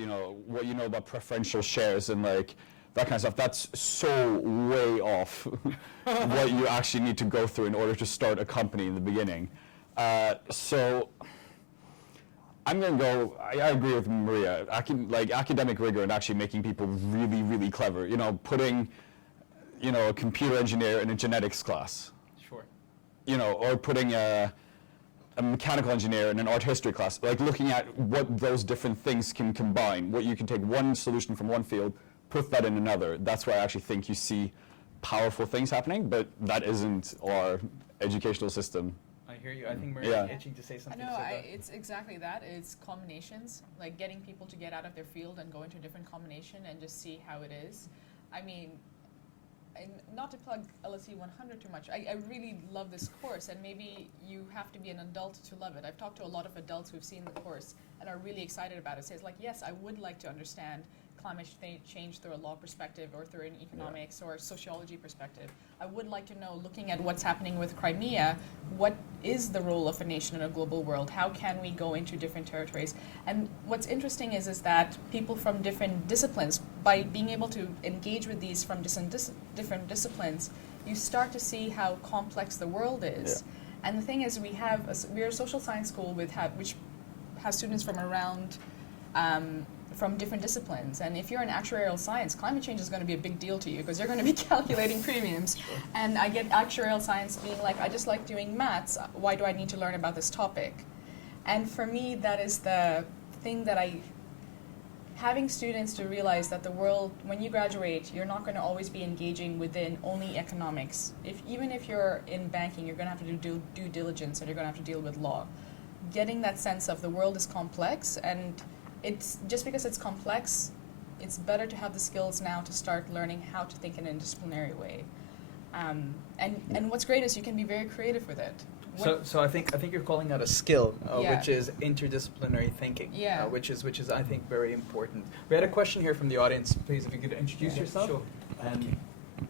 what you know about preferential shares and like that kind of stuff. That's so way off what you actually need to go through in order to start a company in the beginning. So I'm going to go, I agree with Maria, academic rigor and actually making people really, really clever. Putting, a computer engineer in a genetics class. Sure. Or putting a mechanical engineer in an art history class, like looking at what those different things can combine, what you can take one solution from one field, put that in another. That's where I actually think you see powerful things happening, but that isn't our educational system. I hear you. I think Maria's itching to say something. No, it's exactly that. It's combinations, like getting people to get out of their field and go into a different combination and just see how it is. I mean, and not to plug LSE 100 too much, I really love this course, and maybe you have to be an adult to love it. I've talked to a lot of adults who've seen the course and are really excited about it. So it's like, yes, I would like to understand climate change through a law perspective or through an economics or sociology perspective. I would like to know, looking at what's happening with Crimea, what is the role of a nation in a global world? How can we go into different territories? And what's interesting is that people from different disciplines, by being able to engage with these from different disciplines, you start to see how complex the world is. Yeah. And the thing is, we're a social science school which has students from around from different disciplines. And if you're in actuarial science, climate change is going to be a big deal to you because you're going to be calculating premiums. And I get actuarial science being like, I just like doing maths. Why do I need to learn about this topic? And for me, that is the thing that having students to realize that the world, when you graduate, you're not going to always be engaging within only economics. Even if you're in banking, you're going to have to do due diligence and you're going to have to deal with law. Getting that sense of the world is complex, and it's just because it's complex, it's better to have the skills now to start learning how to think in a disciplinary way. And what's great is you can be very creative with it. So I think you're calling that a skill, which is interdisciplinary thinking, which is I think very important. We had a question here from the audience. Please, if you could introduce yourself. Sure. And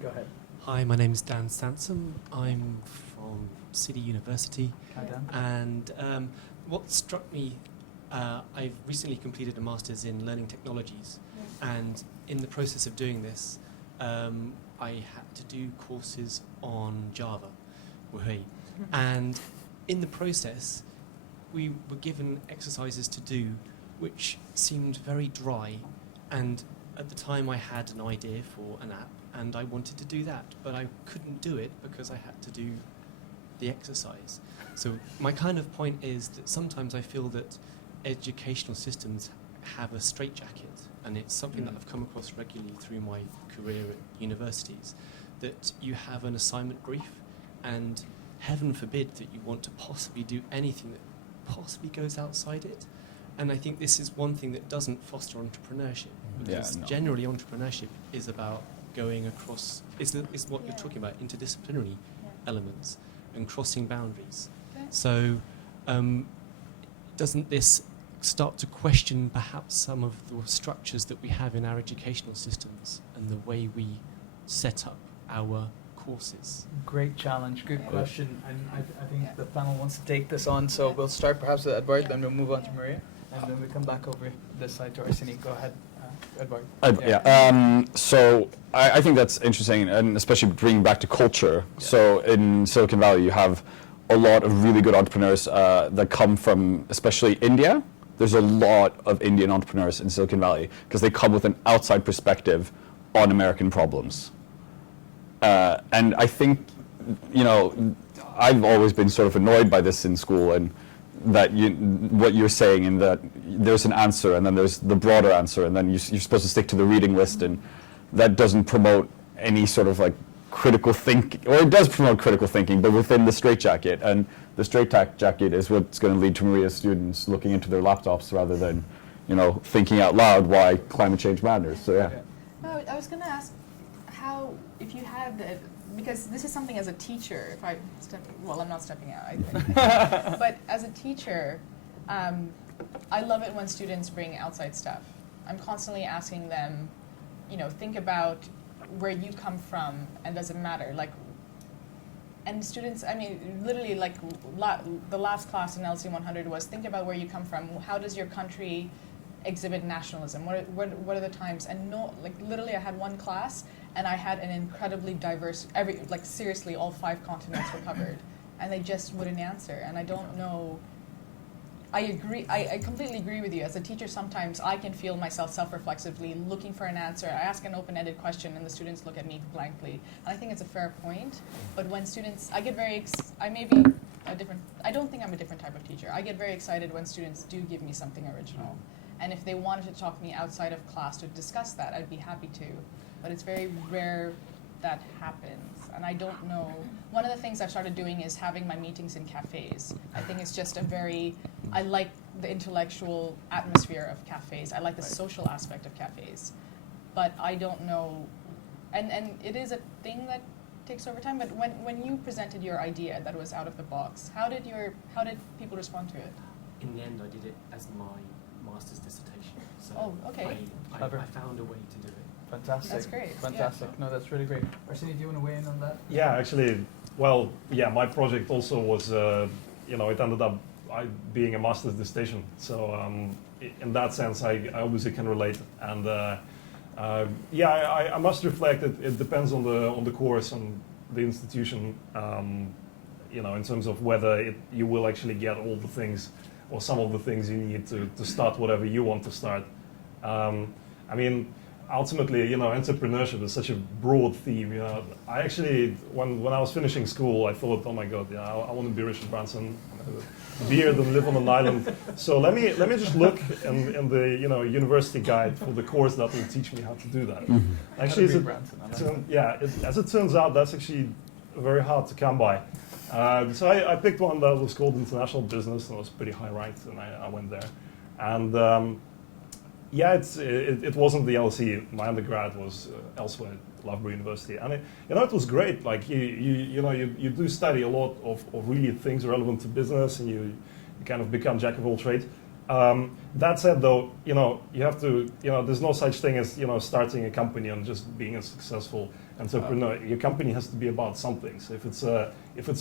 go ahead. Hi, my name is Dan Sansom. I'm from City University. Hi, Dan. And what struck me, I've recently completed a master's in learning technologies, and in the process of doing this, I had to do courses on Java, and in the process, we were given exercises to do which seemed very dry, and at the time I had an idea for an app, and I wanted to do that, but I couldn't do it because I had to do the exercise. So my kind of point is that sometimes I feel that educational systems have a straitjacket, and it's something that I've come across regularly through my career at universities, that you have an assignment brief, and heaven forbid that you want to possibly do anything that possibly goes outside it. And I think this is one thing that doesn't foster entrepreneurship, because generally entrepreneurship is about going across, is what you're talking about, interdisciplinary elements and crossing boundaries. So doesn't this start to question perhaps some of the structures that we have in our educational systems and the way we set up our courses? Great challenge, good question, and I think the panel wants to take this on, so we'll start perhaps with Edward, then we'll move on to Maria. And then we come back over this side to Arsene. Go ahead, Edward. So I think that's interesting, and especially bringing back to culture. Yeah. So in Silicon Valley, you have a lot of really good entrepreneurs that come from, especially India. There's a lot of Indian entrepreneurs in Silicon Valley because they come with an outside perspective on American problems. And I think, I've always been sort of annoyed by this in school, and that what you're saying, and that there's an answer, and then there's the broader answer, and then you're supposed to stick to the reading list, and that doesn't promote any sort of like critical thinking, or it does promote critical thinking, but within the straitjacket. And the straitjacket is what's going to lead to Maria's students looking into their laptops rather than, thinking out loud why climate change matters. So yeah. No, I was going to ask how, if you had, because this is something as a teacher, if I step, well, I'm not stepping out, I think. But as a teacher, I love it when students bring outside stuff. I'm constantly asking them, think about where you come from, and does it matter? Like, and students, I mean, literally, like, the last class in LC 100 was, think about where you come from. How does your country exhibit nationalism? What are the times? And no, like, literally, I had one class, and I had an incredibly diverse, seriously, all 5 continents were covered. And they just wouldn't answer. And I don't know, I agree, I completely agree with you. As a teacher, sometimes I can feel myself self-reflexively looking for an answer. I ask an open-ended question, and the students look at me blankly. And I think it's a fair point. But when students, I get very, I may be a different, I don't think I'm a different type of teacher. I get very excited when students do give me something original. And if they wanted to talk to me outside of class to discuss that, I'd be happy to. But it's very rare that happens. And I don't know. One of the things I've started doing is having my meetings in cafes. I think it's just I like the intellectual atmosphere of cafes. I like the social aspect of cafes. But I don't know, and it is a thing that takes over time, but when you presented your idea that was out of the box, how did people respond to it? In the end, I did it as my master's dissertation. So Oh, okay. I found a way to do it. Fantastic. That's great. Fantastic. Yeah. No, that's really great. Arsene, do you want to weigh in on that? Yeah, actually, my project also was, it ended up being a master's dissertation. So in that sense, I obviously can relate. And I must reflect it depends on the course and the institution, in terms of whether you will actually get all the things or some of the things you need to start whatever you want to start. Ultimately, entrepreneurship is such a broad theme. I actually, when I was finishing school, I thought, oh my God, I want to be Richard Branson, beard and live on an island. So let me just look in the university guide for the course that will teach me how to do that. Actually, as it turns out, that's actually very hard to come by. So I picked one that was called International Business, and it was pretty high ranked, and I went there. And it wasn't the LSE. My undergrad was elsewhere at Loughborough University, and it was great. Like you do study a lot of really things relevant to business, and you kind of become jack of all trades. That said, though, you have to, there's no such thing as starting a company and just being a successful entrepreneur. Your company has to be about something. So if it's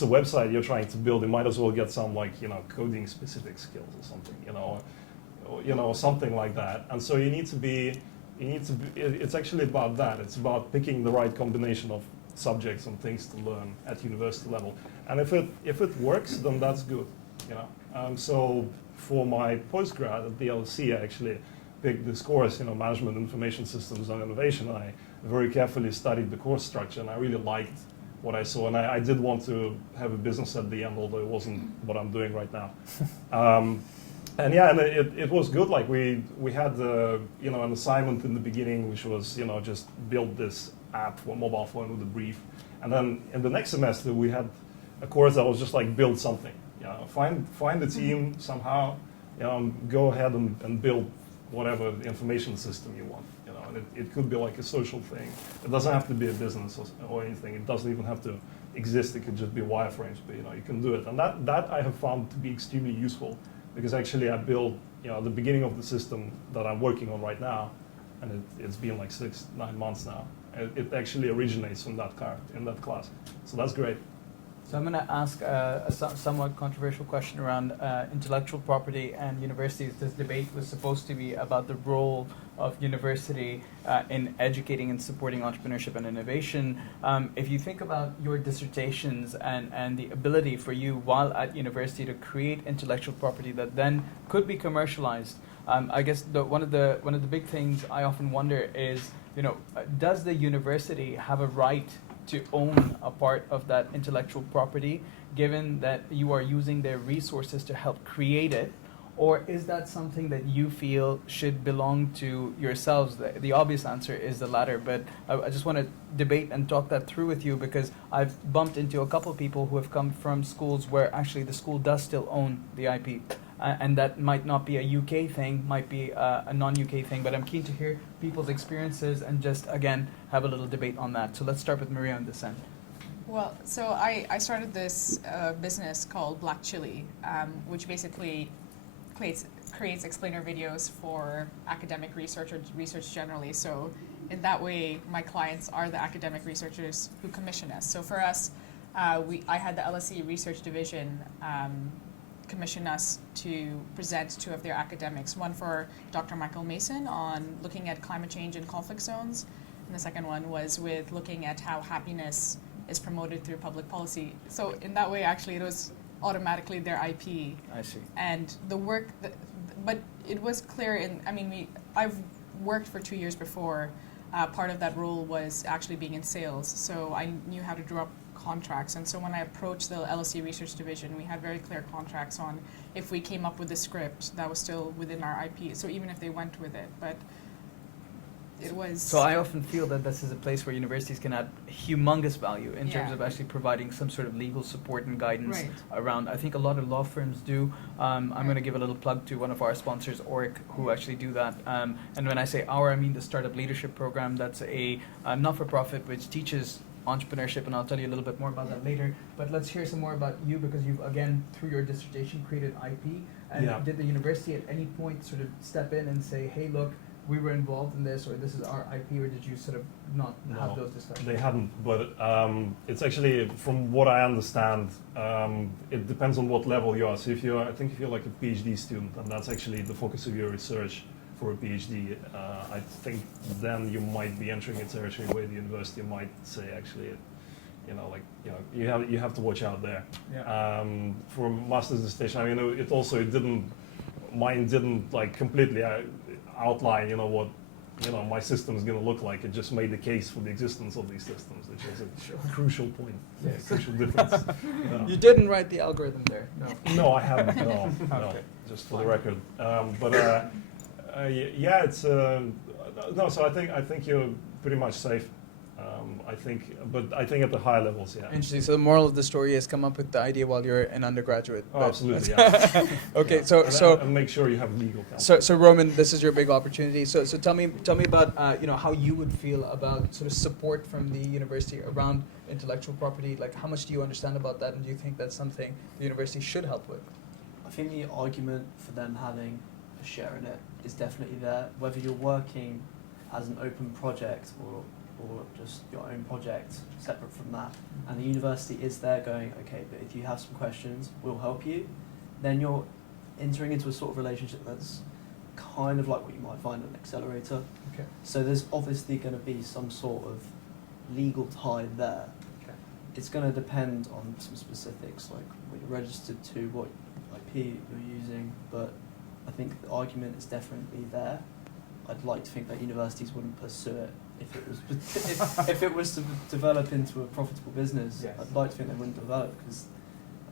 a website you're trying to build, you might as well get some coding specific skills or something, or something like that. And so it's actually about that. It's about picking the right combination of subjects and things to learn at university level. And if it works, then that's good, So for my postgrad at the LSE, I actually picked this course, Management Information Systems and Innovation. And I very carefully studied the course structure, and I really liked what I saw. And I did want to have a business at the end, although it wasn't what I'm doing right now. And it was good. Like we had an assignment in the beginning, which was just build this app for mobile phone with a brief, and then in the next semester we had a course that was just like build something. Find a team somehow, go ahead and build whatever information system you want. And it could be like a social thing. It doesn't have to be a business or anything. It doesn't even have to exist. It could just be wireframes, but you can do it. And that I have found to be extremely useful. Because actually I built, the beginning of the system that I'm working on right now, and it's been like 6-9 months now. It actually originates from that class, so that's great. So I'm going to ask a somewhat controversial question around intellectual property and universities. This debate was supposed to be about the role of university in educating and supporting entrepreneurship and innovation. If you think about your dissertations and the ability for you while at university to create intellectual property that then could be commercialized, I guess one of the big things I often wonder is, does the university have a right to own a part of that intellectual property, given that you are using their resources to help create it? Or is that something that you feel should belong to yourselves? The obvious answer is the latter, but I just want to debate and talk that through with you, because I've bumped into a couple of people who have come from schools where actually the school does still own the IP. And that might not be a UK thing, might be a non-UK thing, but I'm keen to hear people's experiences and just, again, have a little debate on that. So let's start with Maria on this end. Well, so I started this business called Black Chili, which basically creates explainer videos for academic research or research generally. So in that way, my clients are the academic researchers who commission us. So for us, I had the LSE Research Division commission us to present two of their academics, one for Dr. Michael Mason on looking at climate change in conflict zones, and the second one was with looking at how happiness is promoted through public policy. So in that way, actually, it was automatically their IP. I see. And the work, but it was clear I've worked for 2 years before. Part of that role was actually being in sales, so I knew how to draw up contracts. And so when I approached the LSE Research Division, we had very clear contracts on if we came up with a script that was still within our IP. So even if they went with it, but it was. So I often feel that this is a place where universities can add humongous value in terms of actually providing some sort of legal support and guidance around. I think a lot of law firms do. I'm going to give a little plug to one of our sponsors, ORIC, who actually do that. And when I say our, I mean the Startup Leadership Program. That's a not-for-profit which teaches entrepreneurship, and I'll tell you a little bit more about that later. But let's hear some more about you, because you've, again, through your dissertation, created IP. And did the university at any point sort of step in and say, hey, look, we were involved in this, or this is our IP, or did you sort of not have those discussions? They hadn't, but it's actually, from what I understand, it depends on what level you are. So if you're, I think if you're like a PhD student, and that's actually the focus of your research for a PhD, I think then you might be entering a territory where the university might say, actually, you have to watch out there. Yeah. For master's dissertation, I mean, mine didn't like completely outline, what my system is going to look like. It just made the case for the existence of these systems, which is a crucial point, a crucial difference. You didn't write the algorithm there, no? No, I haven't. No, Okay. just for the record. Yeah, it's no. So I think you're pretty much safe. I think at the higher levels, yeah. Interesting. So the moral of the story is come up with the idea while you're an undergraduate. Oh, absolutely, yeah. Okay, yeah. And make sure you have legal counsel. So Roman, this is your big opportunity. So tell me about how you would feel about sort of support from the university around intellectual property. Like, how much do you understand about that, and do you think that's something the university should help with? I think the argument for them having a share in it is definitely there, whether you're working as an open project or just your own project separate from that. And the university is there going, okay, but if you have some questions, we'll help you. Then you're entering into a sort of relationship that's kind of like what you might find at an accelerator. Okay. So there's obviously going to be some sort of legal tie there. Okay. It's going to depend on some specifics, like what you're registered to, what IP you're using, but I think the argument is definitely there. I'd like to think that universities wouldn't pursue it if it was if it was to develop into a profitable business. Yes. I'd like to think they wouldn't develop, because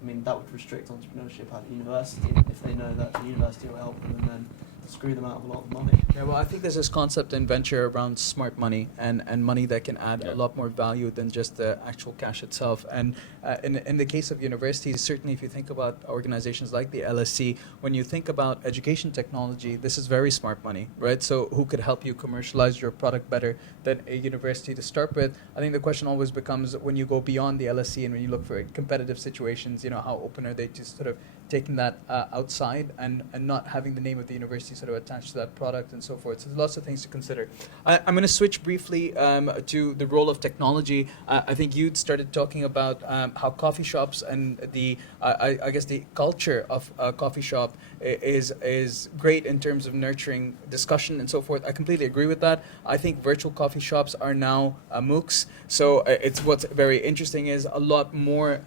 I mean that would restrict entrepreneurship at the university if they know that the university will help them and then screw them out of a lot of money. Yeah, well, I think there's this concept in venture around smart money and money that can add a lot more value than just the actual cash itself. And in the case of universities, certainly if you think about organizations like the LSE, when you think about education technology, this is very smart money, right? So who could help you commercialize your product better than a university to start with? I think the question always becomes, when you go beyond the LSE and when you look for competitive situations, how open are they to sort of taking that outside and not having the name of the university sort of attached to that product and so forth. So there's lots of things to consider. I'm going to switch briefly to the role of technology. I think you'd started talking about how coffee shops and the I guess the culture of a coffee shop is great in terms of nurturing discussion and so forth. I completely agree with that. I think virtual coffee shops are now MOOCs. So it's what's very interesting is a lot more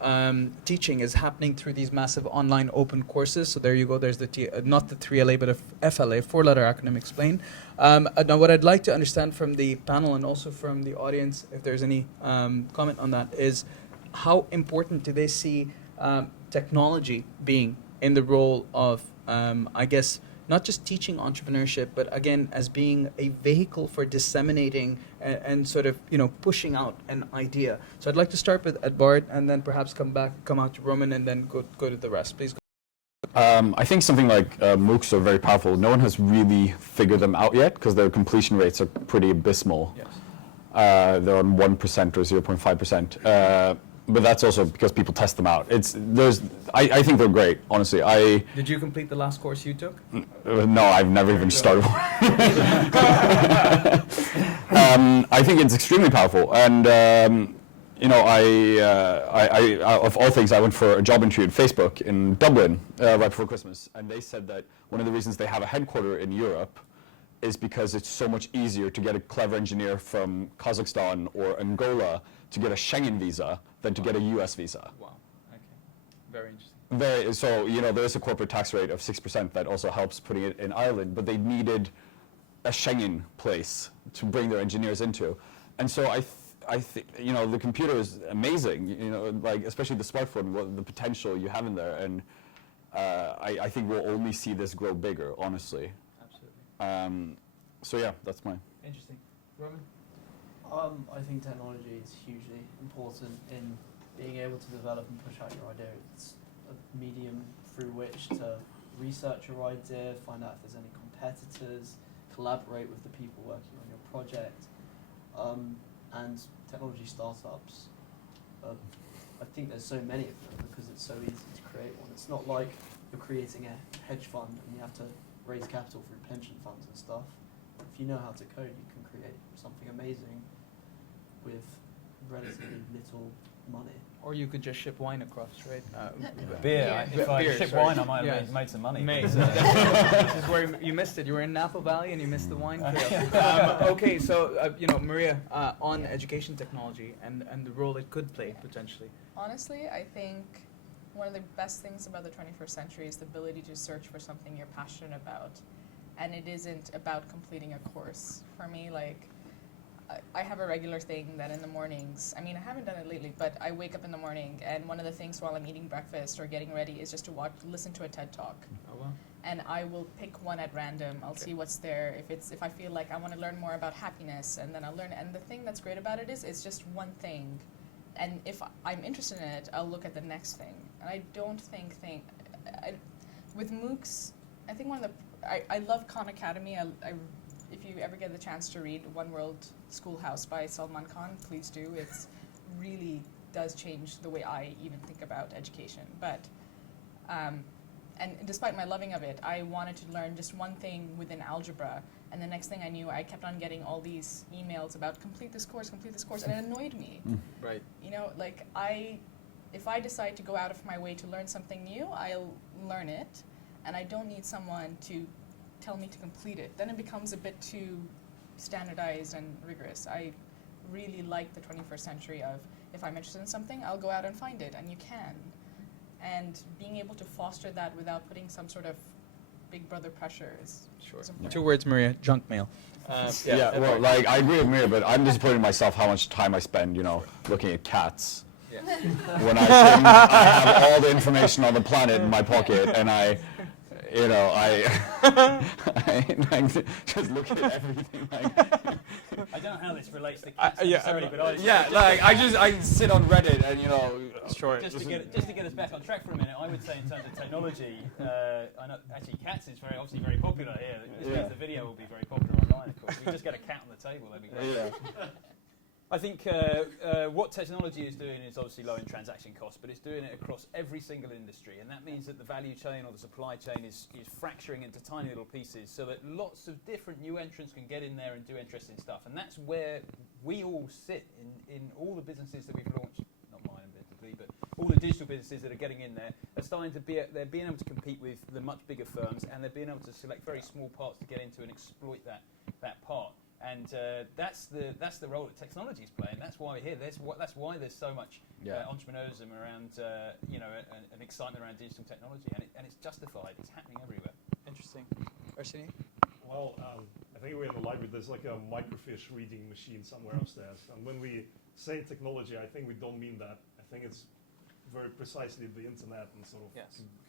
teaching is happening through these massive online open courses. So there you go. There's the not the 3LA but a FLA, four-letter acronym explained. Now what I'd like to understand from the panel and also from the audience, if there's any comment on that, is how important do they see technology being in the role of, I guess, not just teaching entrepreneurship, but again, as being a vehicle for disseminating and sort of, pushing out an idea. So I'd like to start with Edvard and then perhaps come out to Roman and then go to the rest. Please go. I think something like MOOCs are very powerful. No one has really figured them out yet because their completion rates are pretty abysmal. Yes. They're on 1% or 0.5%. But that's also because people test them out. I think they're great, honestly. Did you complete the last course you took? No, I've never even started one. I think it's extremely powerful, and I of all things, I went for a job interview at Facebook in Dublin right before Christmas, and they said that one of the reasons they have a headquarter in Europe is because it's so much easier to get a clever engineer from Kazakhstan or Angola to get a Schengen visa than to get a US visa. Wow. Okay. Very interesting. So there's a corporate tax rate of 6% that also helps putting it in Ireland, but they needed a Schengen place to bring their engineers into. And so I think the computer is amazing, like especially the smartphone, the potential you have in there, and I think we'll only see this grow bigger, honestly. Absolutely. So yeah, that's mine. Interesting. Roman? I think technology is hugely important in being able to develop and push out your idea. It's a medium through which to research your idea, find out if there's any competitors, collaborate with the people working on your project. And technology startups, I think there's so many of them because it's so easy to create one. It's not like you're creating a hedge fund and you have to raise capital through pension funds and stuff. If you know how to code, you can create something amazing with relatively little money. Or you could just ship wine across, right? Beer. If I ship wine, I might have made some money. This is where you missed it. You were in Napa Valley and you missed the wine trail. Okay, so Maria, on education technology and the role it could play potentially. Honestly, I think one of the best things about the 21st century is the ability to search for something you're passionate about. And it isn't about completing a course. For me, like, I have a regular thing that in the mornings, I haven't done it lately, but I wake up in the morning and one of the things while I'm eating breakfast or getting ready is just to listen to a TED Talk. Oh, wow. And I will pick one at random. I'll see what's there. If I feel like I want to learn more about happiness, and then I'll learn. And the thing that's great about it is it's just one thing. And if I'm interested in it, I'll look at the next thing. And I don't think with MOOCs, I think I love Khan Academy. If you ever get the chance to read One World Schoolhouse by Salman Khan, please do. It's really does change the way I even think about education. But, and despite my loving of it, I wanted to learn just one thing within algebra. And the next thing I knew, I kept on getting all these emails about complete this course, and it annoyed me. Right. If I decide to go out of my way to learn something new, I'll learn it, and I don't need someone to tell me to complete it. Then it becomes a bit too standardized and rigorous. I really like the 21st century of, if I'm interested in something, I'll go out and find it, and you can. And being able to foster that without putting some sort of big brother pressure is important. 2 words, Maria, junk mail. Well, like, I agree with Maria, but I'm disappointed in myself how much time I spend, looking at cats. Yeah. When I have all the information on the planet in my pocket, and I just look at everything. I don't know how this relates to kids necessarily, but I sit on Reddit and just to get us back on track for a minute, I would say in terms of technology, I know actually cats is obviously very popular here. This means the video will be very popular online, of course. We just get a cat on the table, that'd be great. I think what technology is doing is obviously lowering transaction costs, but it's doing it across every single industry, and that means that the value chain or the supply chain is fracturing into tiny little pieces so that lots of different new entrants can get in there and do interesting stuff. And that's where we all sit in all the businesses that we've launched, not mine admittedly, but all the digital businesses that are getting in there are starting to they're being able to compete with the much bigger firms, and they're being able to select very small parts to get into and exploit that part. And that's the role that technology is playing. That's why we're here. That's why there's so much entrepreneurism around, an excitement around digital technology, and it's justified. It's happening everywhere. Interesting. Arsene? Well, I think we're in the library. There's like a microfiche reading machine somewhere upstairs. And when we say technology, I think we don't mean that. I think it's very precisely the internet and sort of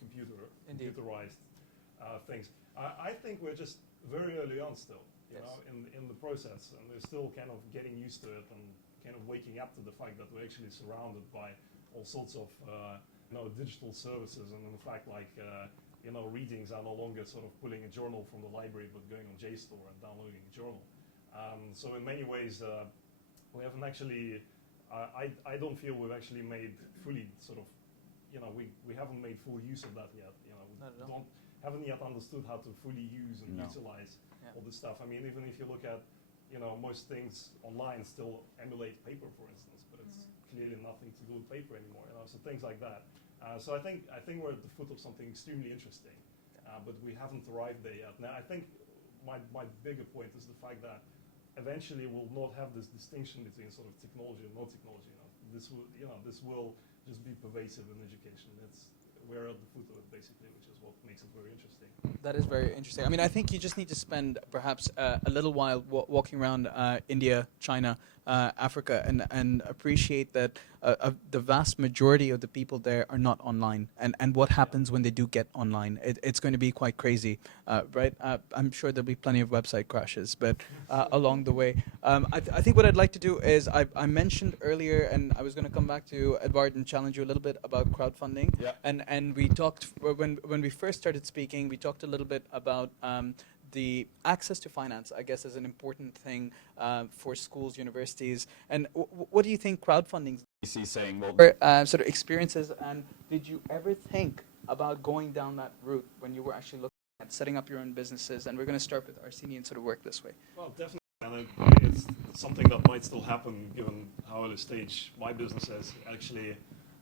computerized things. I think we're just very early on still. You know, in the process, and we're still kind of getting used to it and kind of waking up to the fact that we're actually surrounded by all sorts of digital services, and in fact, like readings are no longer sort of pulling a journal from the library, but going on JSTOR and downloading a journal. So in many ways, we haven't actually. I don't feel we've actually made fully sort of, we haven't made full use of that yet. We haven't yet understood how to fully use and utilize all this stuff. I mean, even if you look at, most things online still emulate paper, for instance, but it's clearly nothing to do with paper anymore. So things like that. So I think we're at the foot of something extremely interesting, but we haven't arrived there yet. Now, I think my bigger point is the fact that eventually we'll not have this distinction between sort of technology and no technology. This will just be pervasive in education. We're at the foot of it, basically, which is what makes it very interesting. That is very interesting. I mean, I think you just need to spend perhaps a little while walking around India, China, Africa, and appreciate that the vast majority of the people there are not online. And what happens when they do get online? It's going to be quite crazy, right? I'm sure there'll be plenty of website crashes, but along the way. I think what I'd like to do is, I mentioned earlier, and I was going to come back to Edvard and challenge you a little bit about crowdfunding. Yeah. And we talked, when we first started speaking, we talked a little bit about the access to finance, I guess, is an important thing for schools, universities. And what do you think crowdfunding is saying? Well, sort of experiences, and did you ever think about going down that route when you were actually looking at setting up your own businesses? And we're going to start with Arsene and sort of work this way. Well, definitely. And it's something that might still happen given how early stage my business is. Actually,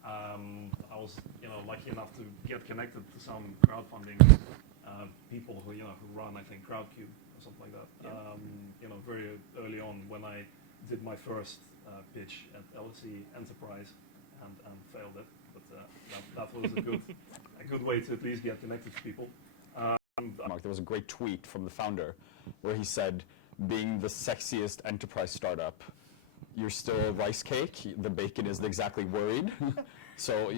I was lucky enough to get connected to some crowdfunding people who run, I think, Crowdcube or something like that. Yeah. Very early on when I did my first pitch at LSE Enterprise and failed it, but that was a good way to at least get connected to people. There was a great tweet from the founder where he said, being the sexiest enterprise startup, you're still a rice cake. The bacon isn't exactly worried. So,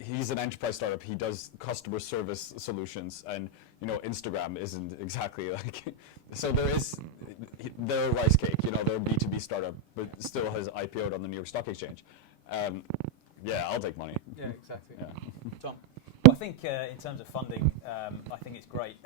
he's an enterprise startup. He does customer service solutions, and, Instagram isn't exactly like, so they're a rice cake, they're a B2B startup, but still has IPO'd on the New York Stock Exchange. Yeah, I'll take money. Yeah, exactly. Yeah. Tom? Well, I think in terms of funding, I think it's great.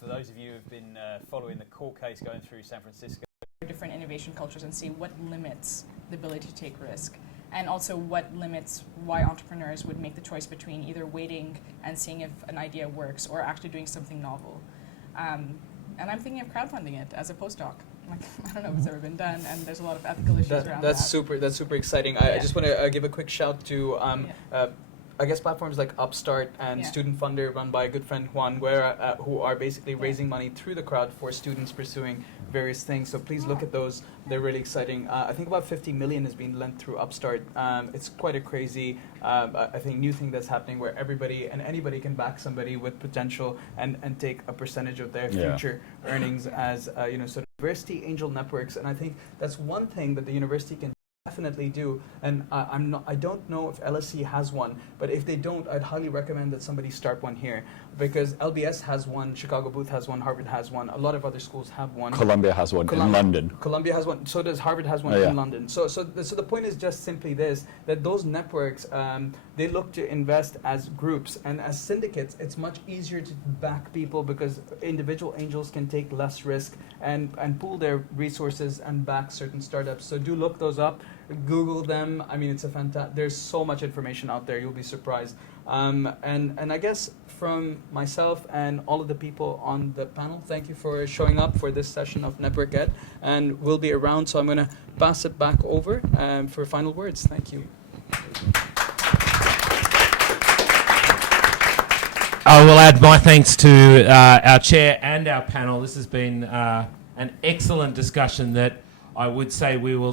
For those of you who've been following the court case going through San Francisco, different innovation cultures and see what limits the ability to take risk, and also what limits why entrepreneurs would make the choice between either waiting and seeing if an idea works or actually doing something novel. And I'm thinking of crowdfunding it as a postdoc. I don't know if it's ever been done, and there's a lot of ethical issues around that. That's super exciting. I just want to give a quick shout to I guess platforms like Upstart and Student Funder, run by a good friend Juan, who are basically raising money through the crowd for students pursuing various things. So please look at those; they're really exciting. I think about 50 million has been lent through Upstart. It's quite a crazy, I think, new thing that's happening where everybody and anybody can back somebody with potential and take a percentage of their future earnings as sort of university angel networks. And I think that's one thing that the university can definitely do. And I don't know if LSE has one, but if they don't, I'd highly recommend that somebody start one here, because LBS has one, Chicago Booth has one, Harvard has one, a lot of other schools have one. Columbia has one in London. Columbia has one. So does Harvard has one Oh, yeah. in London. So the point is just simply this: that those networks, they look to invest as groups, and as syndicates, it's much easier to back people because individual angels can take less risk and pool their resources and back certain startups. So do look those up, Google them. I mean, it's a fantastic. There's so much information out there. You'll be surprised. And I guess from myself and all of the people on the panel, thank you for showing up for this session of NetworkED, and we'll be around, so I'm going to pass it back over for final words. Thank you. I will add my thanks to our chair and our panel. This has been an excellent discussion that I would say we will